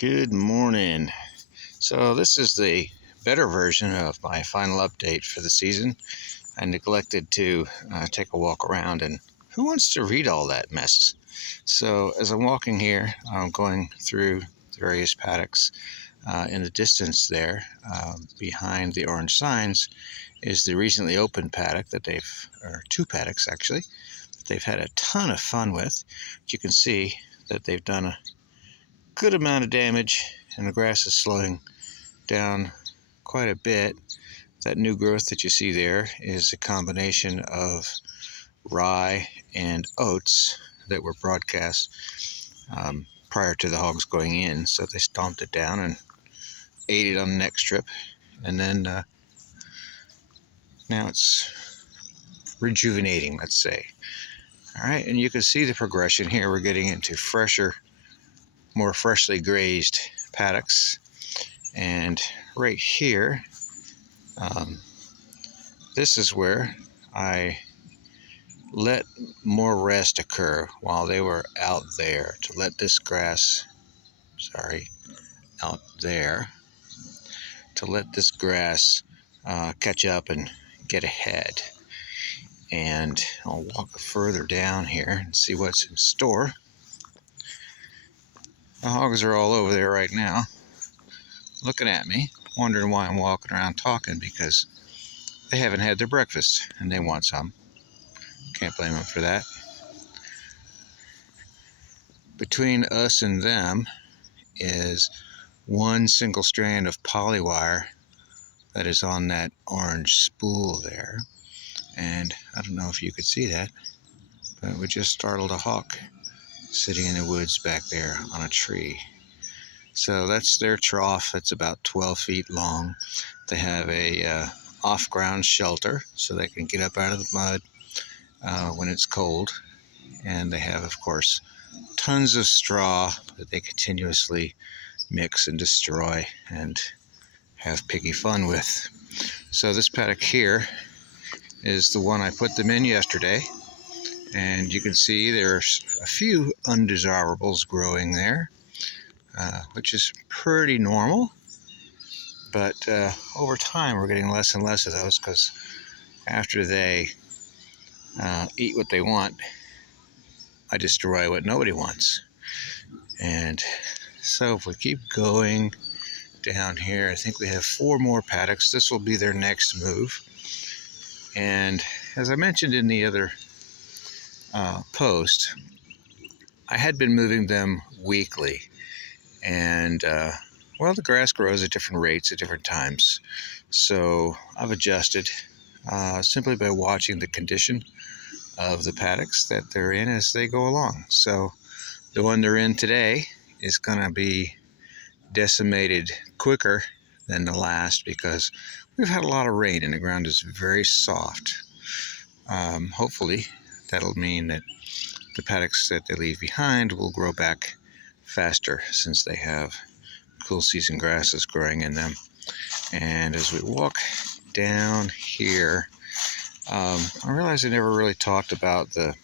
Good morning. So this is the better version of my final update for the season. I neglected to take a walk around, and who wants to read all that mess? So as I'm walking here, I'm going through the various paddocks. In the distance there, behind the orange signs, is the recently opened paddock or two paddocks actually, that they've had a ton of fun with. You can see that they've done a good amount of damage, and the grass is slowing down quite a bit. That new growth that you see there is a combination of rye and oats that were broadcast prior to the hogs going in. So they stomped it down and ate it on the next trip, and then now it's rejuvenating, let's say. All right, and you can see the progression here. We're getting into fresher, more freshly grazed paddocks, and right here, this is where I let more rest occur while they were out there, to let this grass, out there, to let this grass catch up and get ahead. And I'll walk further down here and see what's in store. The hogs are all over there right now, looking at me, wondering why I'm walking around talking, because they haven't had their breakfast and they want some. Can't blame them for that. Between us and them is one single strand of polywire that is on that orange spool there. And I don't know if you could see that, but we just startled a hawk sitting in the woods back there on a tree. So that's their trough. It's about 12 feet long. They have a off-ground shelter so they can get up out of the mud when it's cold. And they have, of course, tons of straw that they continuously mix and destroy and have piggy fun with. So this paddock here is the one I put them in yesterday, and you can see there's a few undesirables growing there, which is pretty normal, but over time we're getting less and less of those, because after they eat what they want, I destroy what nobody wants. And so if we keep going down here, I think we have 4 more paddocks. This will be their next move. And as I mentioned in the other post, I had been moving them weekly. And well, the grass grows at different rates at different times. So I've adjusted simply by watching the condition of the paddocks that they're in as they go along. So the one they're in today is going to be decimated quicker than the last, because we've had a lot of rain and the ground is very soft. Hopefully that'll mean that the paddocks that they leave behind will grow back faster, since they have cool season grasses growing in them. And as we walk down here, I realize I never really talked about the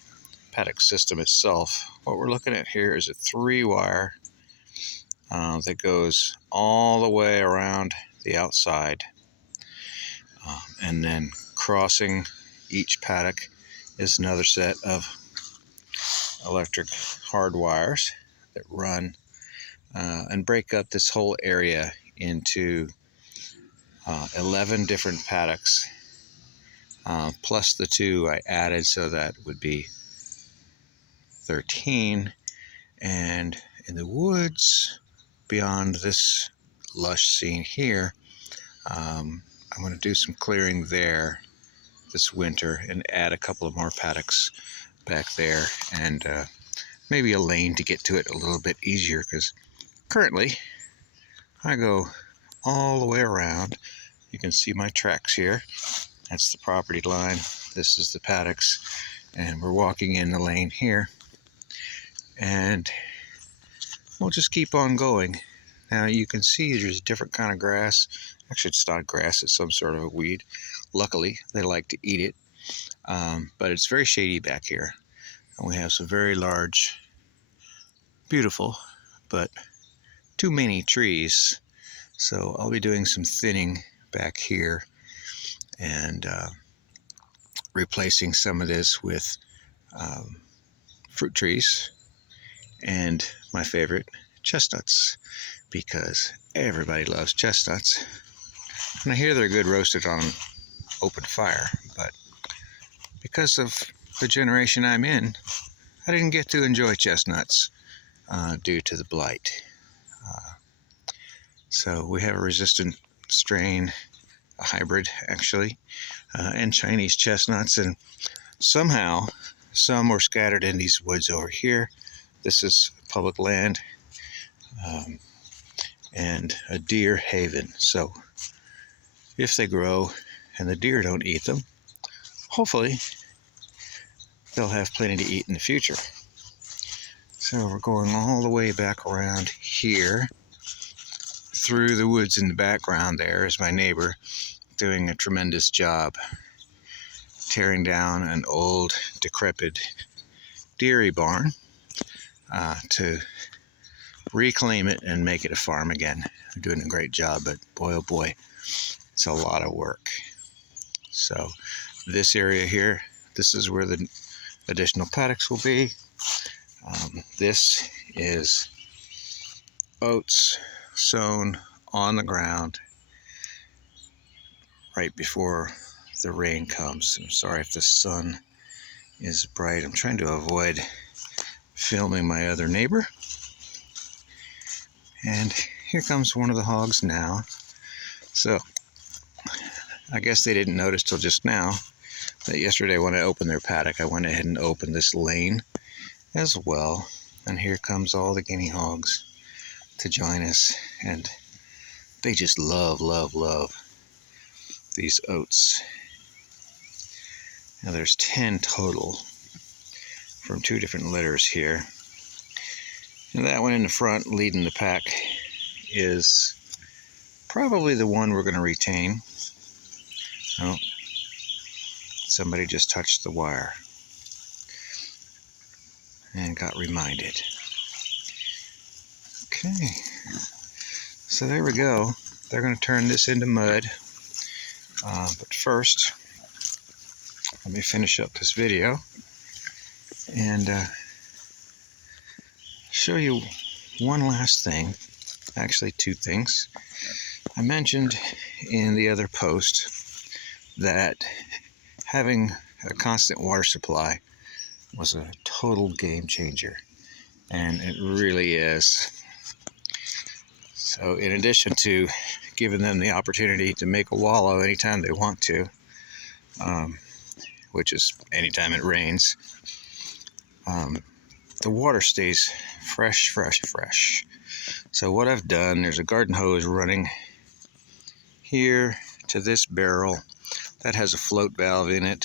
paddock system itself. What we're looking at here is a 3-wire that goes all the way around the outside, and then crossing each paddock is another set of electric hard wires that run and break up this whole area into 11 different paddocks, plus the 2 I added, so that would be 13. And in the woods beyond this lush scene here, I'm going to do some clearing there this winter and add a couple of more paddocks back there, and maybe a lane to get to it a little bit easier, because currently I go all the way around. You can see my tracks here. That's the property line. This is the paddocks, and we're walking in the lane here, and we'll just keep on going. Now you can see there's a different kind of grass. Actually, it's not grass, it's some sort of a weed. Luckily, they like to eat it, but it's very shady back here. And we have some very large, beautiful, but too many trees. So I'll be doing some thinning back here and replacing some of this with fruit trees and my favorite, chestnuts, because everybody loves chestnuts. And I hear they're good roasted on open fire, but because of the generation I'm in, I didn't get to enjoy chestnuts due to the blight. So we have a resistant strain, a hybrid actually, and Chinese chestnuts, and somehow some were scattered in these woods over here. This is public land and a deer haven. So if they grow and the deer don't eat them, hopefully they'll have plenty to eat in the future. So we're going all the way back around here. Through the woods in the background there is my neighbor doing a tremendous job tearing down an old decrepit dairy barn to reclaim it and make it a farm again. They're doing a great job, but boy oh boy, it's a lot of work. So this area here, this is where the additional paddocks will be. This is oats sown on the ground right before the rain comes. I'm sorry if the sun is bright. I'm trying to avoid filming my other neighbor. And here comes one of the hogs now. So I guess they didn't notice till just now that yesterday when I opened their paddock, I went ahead and opened this lane as well. And here comes all the guinea hogs to join us, and they just love these oats. Now there's 10 total from 2 different litters here, and that one in the front leading the pack is probably the one we're going to retain. Oh, somebody just touched the wire and got reminded. Okay, so there we go. They're going to turn this into mud. But first, let me finish up this video and show you one last thing. Actually, 2 things. I mentioned in the other post that having a constant water supply was a total game changer, and it really is. So in addition to giving them the opportunity to make a wallow anytime they want to, which is anytime it rains, the water stays fresh. So what I've done, there's a garden hose running here to this barrel that has a float valve in it,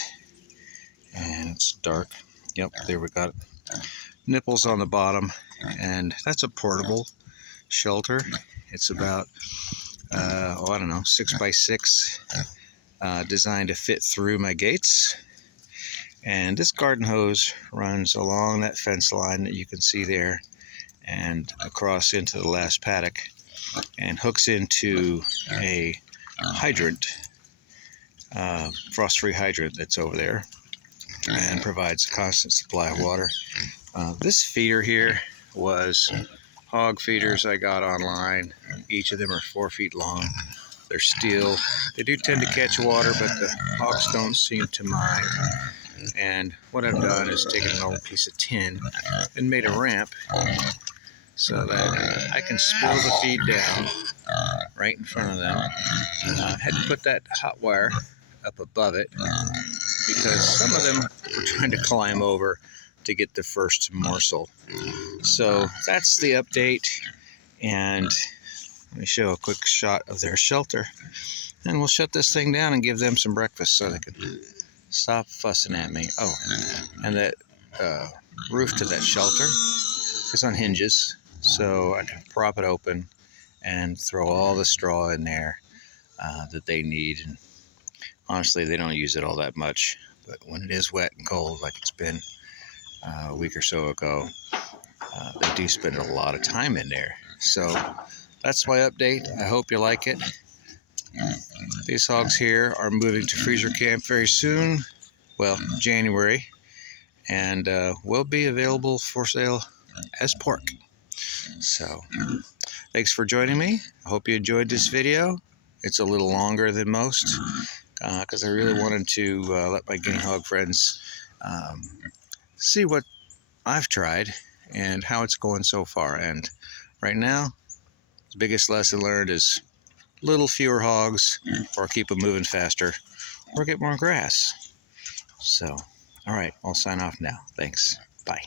and it's dark. Yep, there we got nipples on the bottom, and that's a portable shelter. It's about, I don't know, 6 by 6, designed to fit through my gates. And this garden hose runs along that fence line that you can see there and across into the last paddock and hooks into a hydrant, frost-free hydrant that's over there, and provides a constant supply of water. This feeder here was hog feeders I got online. Each of them are 4 feet long. They're steel. They do tend to catch water, but the hogs don't seem to mind. And what I've done is taken an old piece of tin and made a ramp so that I can spill the feed down right in front of them. I had to put that hot wire up above it because some of them were trying to climb over to get the first morsel. So that's the update, and let me show a quick shot of their shelter, and we'll shut this thing down and give them some breakfast so they can stop fussing at me. Oh, and that roof to that shelter is on hinges, so I can prop it open and throw all the straw in there that they need. And honestly, they don't use it all that much, but when it is wet and cold like it's been a week or so ago, they do spend a lot of time in there. So that's my update. I hope you like it. These hogs here are moving to freezer camp very soon. Well, January. And will be available for sale as pork. So thanks for joining me. I hope you enjoyed this video. It's a little longer than most because I really wanted to let my guinea hog friends see what I've tried and how it's going so far. And right now, the biggest lesson learned is little fewer hogs, or keep them moving faster, or get more grass. So, all right, I'll sign off now. Thanks. Bye.